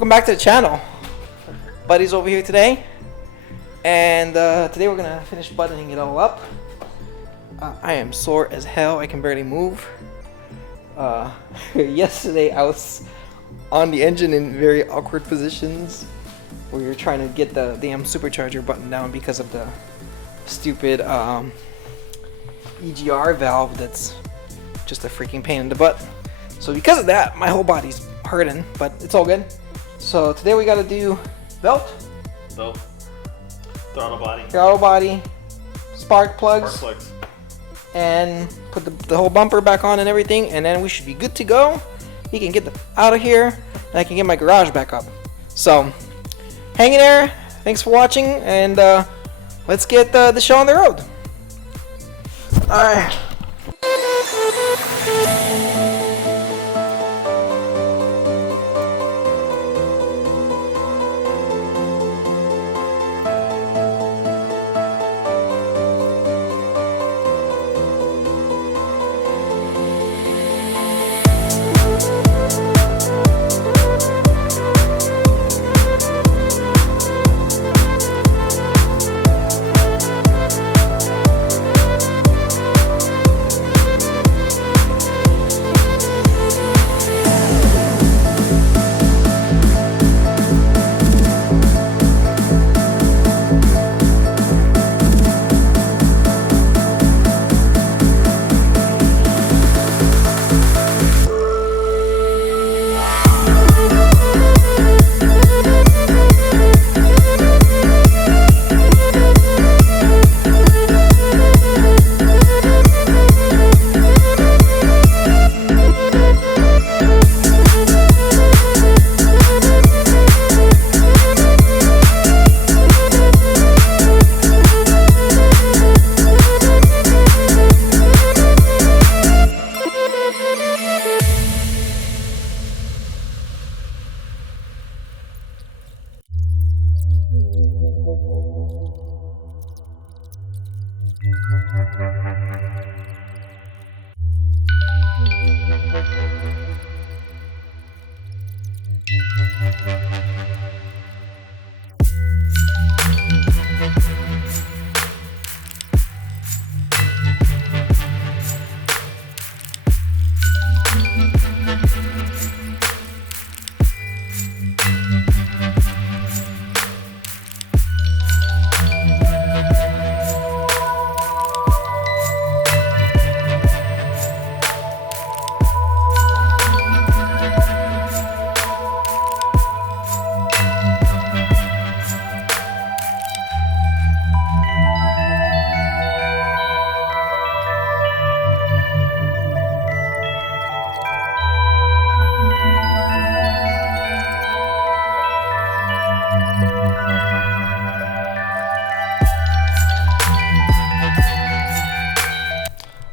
Welcome back to the channel. Buddy's over here today, and today we're gonna finish buttoning it all up. I am sore as hell. I can barely move. Yesterday I was on the engine in very awkward positions where you're trying to get the damn supercharger button down because of the stupid EGR valve that's just a freaking pain in the butt. So because of that, my whole body's hurting, but it's all good. So today we gotta do belt, throttle body, spark plugs, and put the whole bumper back on and everything, and then we should be good to go. He can get out of here, and I can get my garage back up. So hang in there. Thanks for watching, and let's get the show on the road. All right.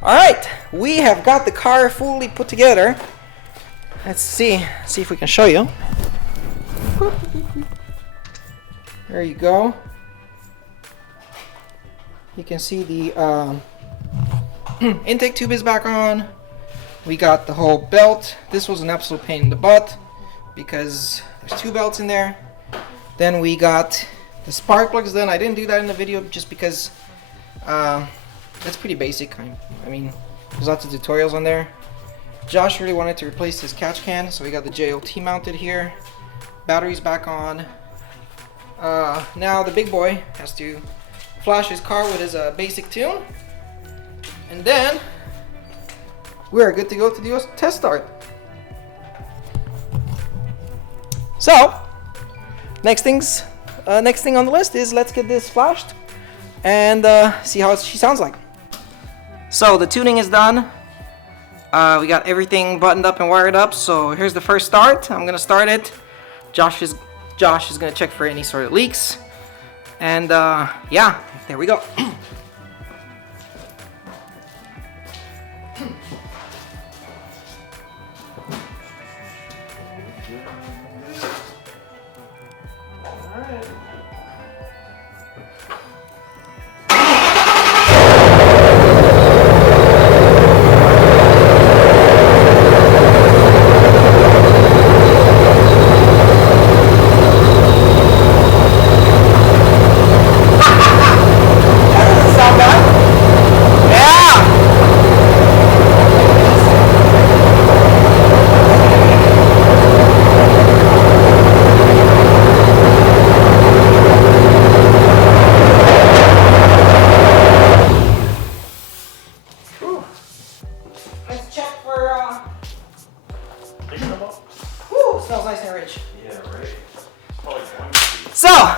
Alright, we have got the car fully put together. Let's see if we can show you. There you go. You can see the intake tube is back on. We got the whole belt. This was an absolute pain in the butt because there's two belts in there. Then we got the spark plugs done. I didn't do that in the video just because that's pretty basic. I mean, there's lots of tutorials on there. Josh really wanted to replace his catch can, so we got the JLT mounted here. Battery's back on. Now the big boy has to flash his car with his basic tune, and then we're good to go to do a test start. So next thing on the list is let's get this flashed and see how she sounds like. So the tuning is done. We got everything buttoned up and wired up. So here's the first start. I'm gonna start it. Josh is gonna check for any sort of leaks. And yeah, there we go. smells nice and rich. Yeah, right? Probably going to be. So,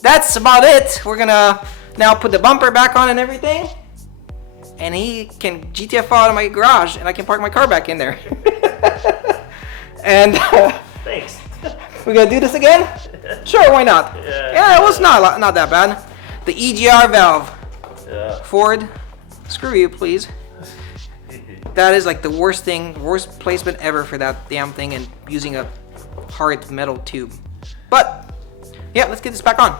that's about it. We're gonna now put the bumper back on and everything. And he can GTFO out of my garage and I can park my car back in there. And Thanks. we're gonna do this again? Sure, why not? Yeah, it was not that bad. The EGR valve. Yeah. Ford, screw you, please. That is like the worst placement ever for that damn thing, and using a hard metal tube. But yeah, let's get this back on.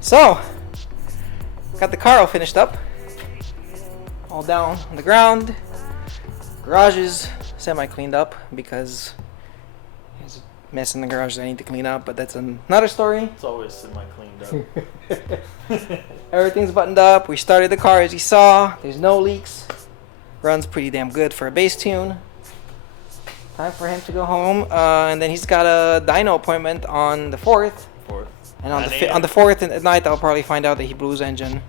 So, got the car all finished up, all down on the ground. Garage is semi-cleaned up because there's a mess in the garage that I need to clean up, but that's another story. It's always semi-cleaned up. Everything's buttoned up. We started the car as you saw. There's no leaks. Runs pretty damn good for a bass tune. Time for him to go home, and then he's got a dyno appointment on the 4th. And on the 4th at night, I'll probably find out that he blew his engine.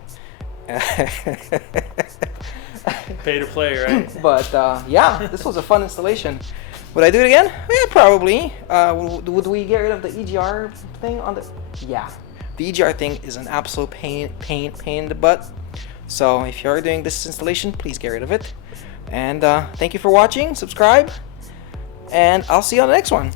Pay to play, right? But yeah, this was a fun installation. Would I do it again? Yeah, probably. Would we get rid of the EGR thing on the? Yeah, the EGR thing is an absolute pain in the butt. So if you are doing this installation, please get rid of it. And thank you for watching. Subscribe, and I'll see you on the next one.